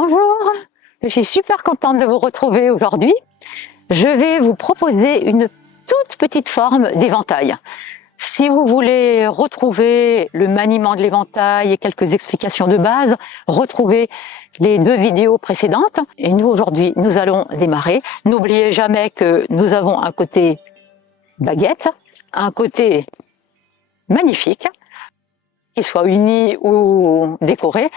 Bonjour, je suis super contente de vous retrouver aujourd'hui. Je vais vous proposer une toute petite forme d'éventail. Si vous voulez retrouver le maniement de l'éventail et quelques explications de base, retrouvez les 2 vidéos précédentes. Et nous, aujourd'hui, nous allons démarrer. N'oubliez jamais que nous avons un côté baguette, un côté magnifique, qu'il soit uni ou décoré.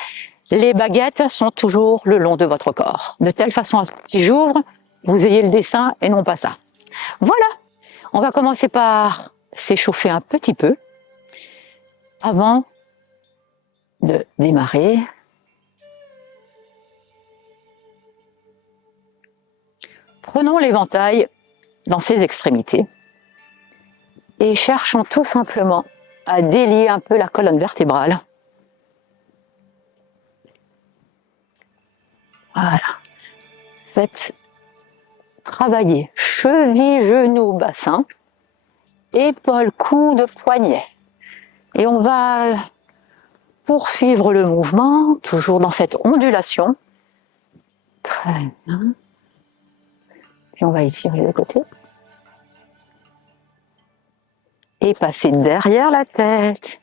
Les baguettes sont toujours le long de votre corps, de telle façon à ce que si j'ouvre, vous ayez le dessin et non pas ça. Voilà, on va commencer par s'échauffer un petit peu avant de démarrer. Prenons l'éventail dans ses extrémités et cherchons tout simplement à délier un peu la colonne vertébrale. Voilà. Faites travailler cheville, genou, bassin, épaules, coude, poignet. Et on va poursuivre le mouvement, toujours dans cette ondulation. Très bien. Puis on va étirer le côté. Et passer derrière la tête,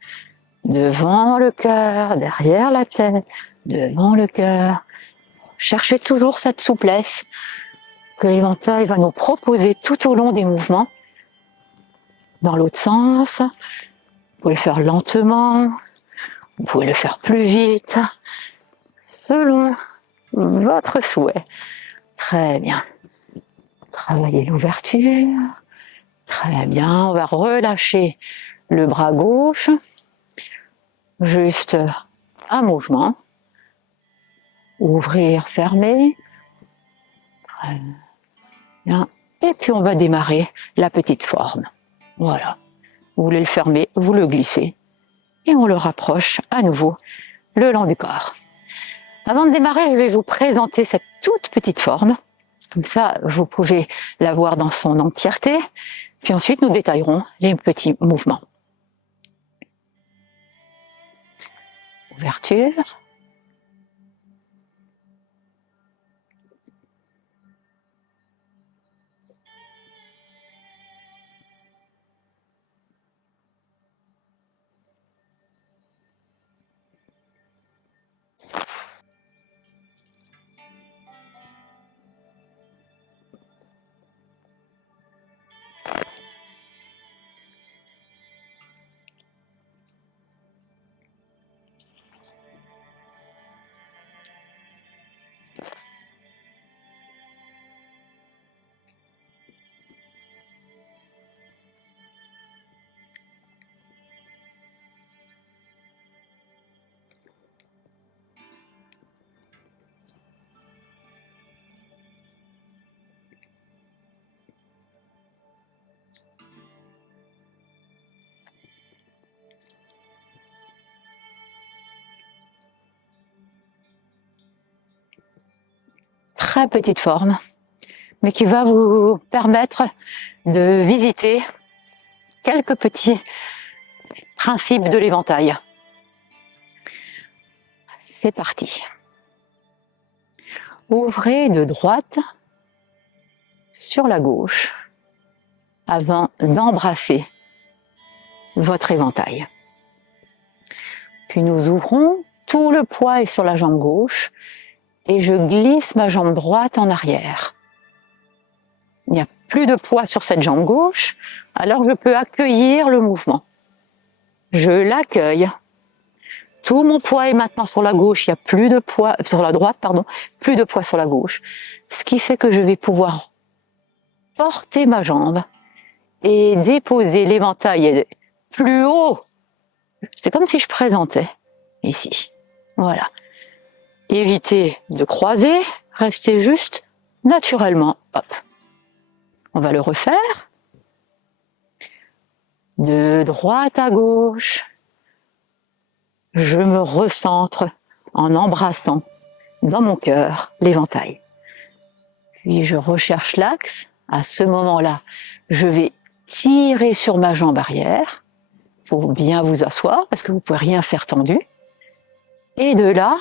devant le cœur, derrière la tête, devant le cœur. Cherchez toujours cette souplesse que l'éventail va nous proposer tout au long des mouvements. Dans l'autre sens, vous pouvez le faire lentement, vous pouvez le faire plus vite, selon votre souhait. Très bien. Travaillez l'ouverture. Très bien. On va relâcher le bras gauche. Juste un mouvement. Ouvrir, fermer. Très bien. Et puis on va démarrer la petite forme. Voilà. Vous voulez le fermer, vous le glissez. Et on le rapproche à nouveau le long du corps. Avant de démarrer, je vais vous présenter cette toute petite forme. Comme ça, vous pouvez la voir dans son entièreté. Puis ensuite, nous détaillerons les petits mouvements. Ouverture. Très petite forme, mais qui va vous permettre de visiter quelques petits principes de l'éventail. C'est parti. Ouvrez de droite sur la gauche avant d'embrasser votre éventail. Puis nous ouvrons, tout le poids est sur la jambe gauche et je glisse ma jambe droite en arrière. Il n'y a plus de poids sur cette jambe gauche, alors je peux accueillir le mouvement. Je l'accueille. Tout mon poids est maintenant sur la gauche, il n'y a plus de poids, sur la droite, pardon, plus de poids sur la gauche. Ce qui fait que je vais pouvoir porter ma jambe et déposer l'éventail plus haut. C'est comme si je présentais ici. Voilà. Évitez de croiser, restez juste naturellement. Hop. On va le refaire. De droite à gauche. Je me recentre en embrassant dans mon cœur l'éventail. Puis je recherche l'axe. À ce moment-là, je vais tirer sur ma jambe arrière pour bien vous asseoir parce que vous ne pouvez rien faire tendu. Et de là,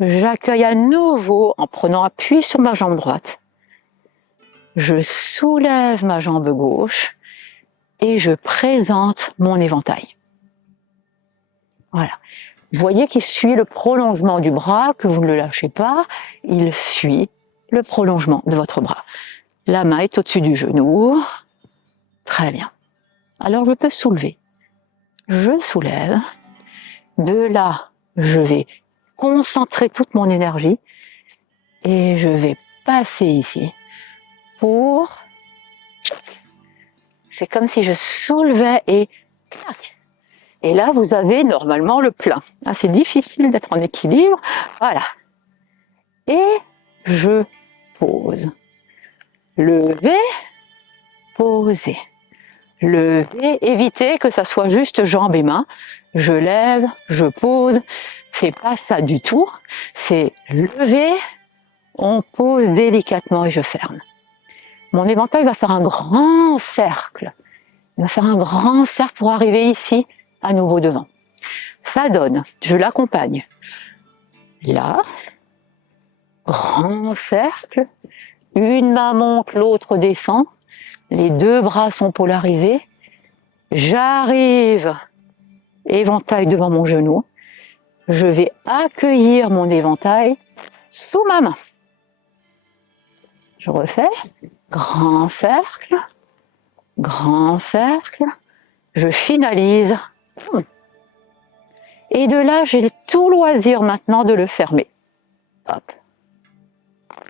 J'accueille à nouveau en prenant appui sur ma jambe droite. Je soulève ma jambe gauche et je présente mon éventail. Voilà. Vous voyez qu'il suit le prolongement du bras, que vous ne le lâchez pas. Il suit le prolongement de votre bras. La main est au-dessus du genou. Très bien. Alors je peux soulever. Je soulève. De là, je vais concentrer toute mon énergie et je vais passer ici pour... C'est comme si je soulevais et... Et là, vous avez normalement le plein. Ah, c'est difficile d'être en équilibre. Voilà. Et je pose. Lever, poser. Lever, évitez que ça soit juste jambes et mains. Je lève, je pose. C'est pas ça du tout. C'est lever, on pose délicatement et je ferme. Mon éventail va faire un grand cercle. Il va faire un grand cercle pour arriver ici, à nouveau devant. Ça donne, je l'accompagne. Là, grand cercle. Une main monte, l'autre descend. Les deux bras sont polarisés. J'arrive, éventail devant mon genou. Je vais accueillir mon éventail sous ma main. Je refais. Grand cercle. Grand cercle. Je finalise. Et de là, j'ai tout loisir maintenant de le fermer. Hop.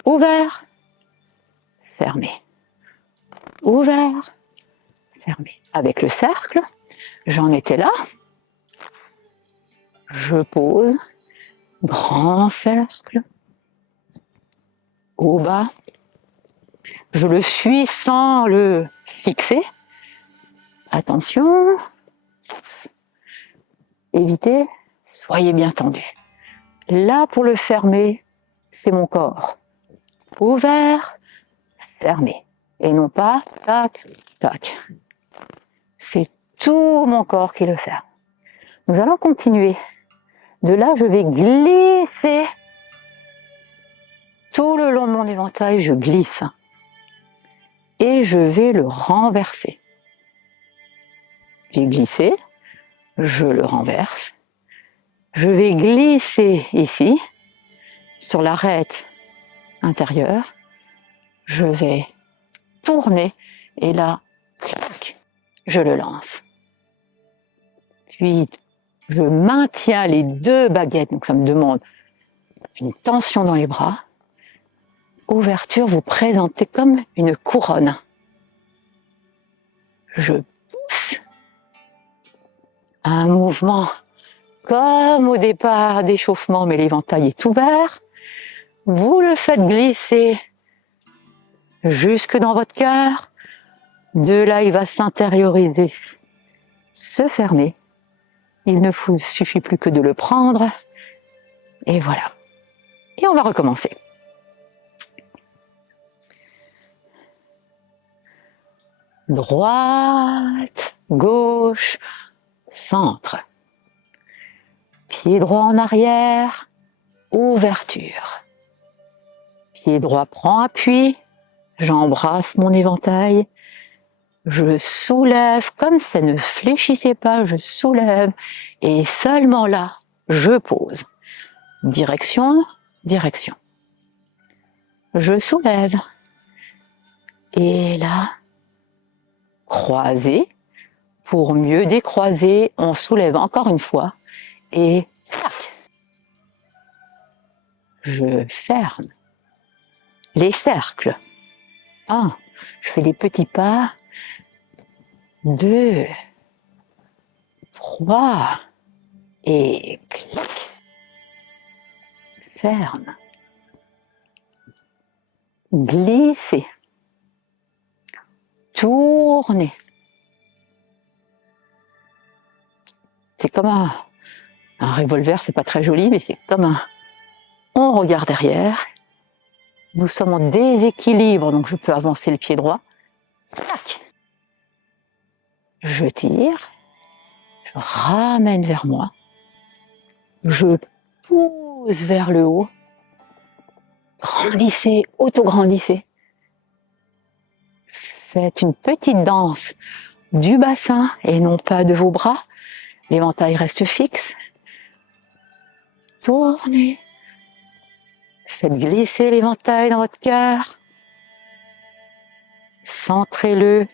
Ouvert. Fermé. Ouvert. Fermé. Avec le cercle, j'en étais là. Je pose. Grand cercle. Au bas. Je le suis sans le fixer. Attention. Évitez. Soyez bien tendu. Là, pour le fermer, c'est mon corps. Ouvert, fermé. Et non pas tac, tac. C'est tout mon corps qui le ferme. Nous allons continuer. De là, je vais glisser tout le long de mon éventail, je glisse. Et je vais le renverser. J'ai glissé, je le renverse. Je vais glisser ici, sur l'arête intérieure. Je vais tourner et là, clac, je le lance. Puis, je maintiens les deux baguettes, donc ça me demande une tension dans les bras. Ouverture, vous présentez comme une couronne. Je pousse. Un mouvement comme au départ d'échauffement, mais l'éventail est ouvert. Vous le faites glisser jusque dans votre cœur. De là, il va s'intérioriser, se fermer. Il ne vous suffit plus que de le prendre. Et voilà. Et on va recommencer. Droite, gauche, centre. Pied droit en arrière, ouverture. Pied droit prend appui, j'embrasse mon éventail. Je soulève, comme ça ne fléchissait pas, je soulève. Et seulement là, je pose. Direction, direction. Je soulève. Et là, croiser. Pour mieux décroiser, on soulève encore une fois. Et tac. Je ferme. Les cercles. 1. Je fais des petits pas. 2. 3. Et clac. Ferme. Glisser. Tourner. C'est comme un revolver, c'est pas très joli, mais c'est comme un... On regarde derrière. Nous sommes en déséquilibre, donc je peux avancer le pied droit. Tac. Je tire. Je ramène vers moi. Je pousse pousse vers le haut. Grandissez, auto-grandissez. Faites une petite danse du bassin et non pas de vos bras. L'éventail reste fixe. Tournez. Faites glisser l'éventail dans votre cœur. Centrez-le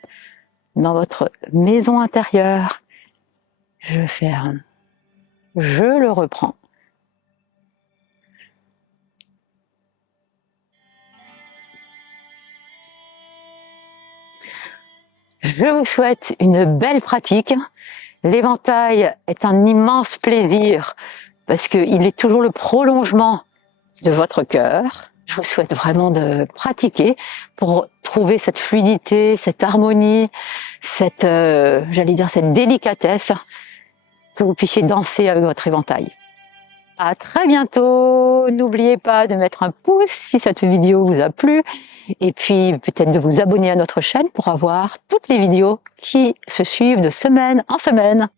dans votre maison intérieure. Je ferme. Je le reprends. Je vous souhaite une belle pratique. L'éventail est un immense plaisir parce qu'il est toujours le prolongement de votre cœur. Je vous souhaite vraiment de pratiquer pour trouver cette fluidité, cette harmonie, cette, j'allais dire, cette délicatesse, que vous puissiez danser avec votre éventail. À très bientôt. N'oubliez pas de mettre un pouce si cette vidéo vous a plu et puis peut-être de vous abonner à notre chaîne pour avoir toutes les vidéos qui se suivent de semaine en semaine.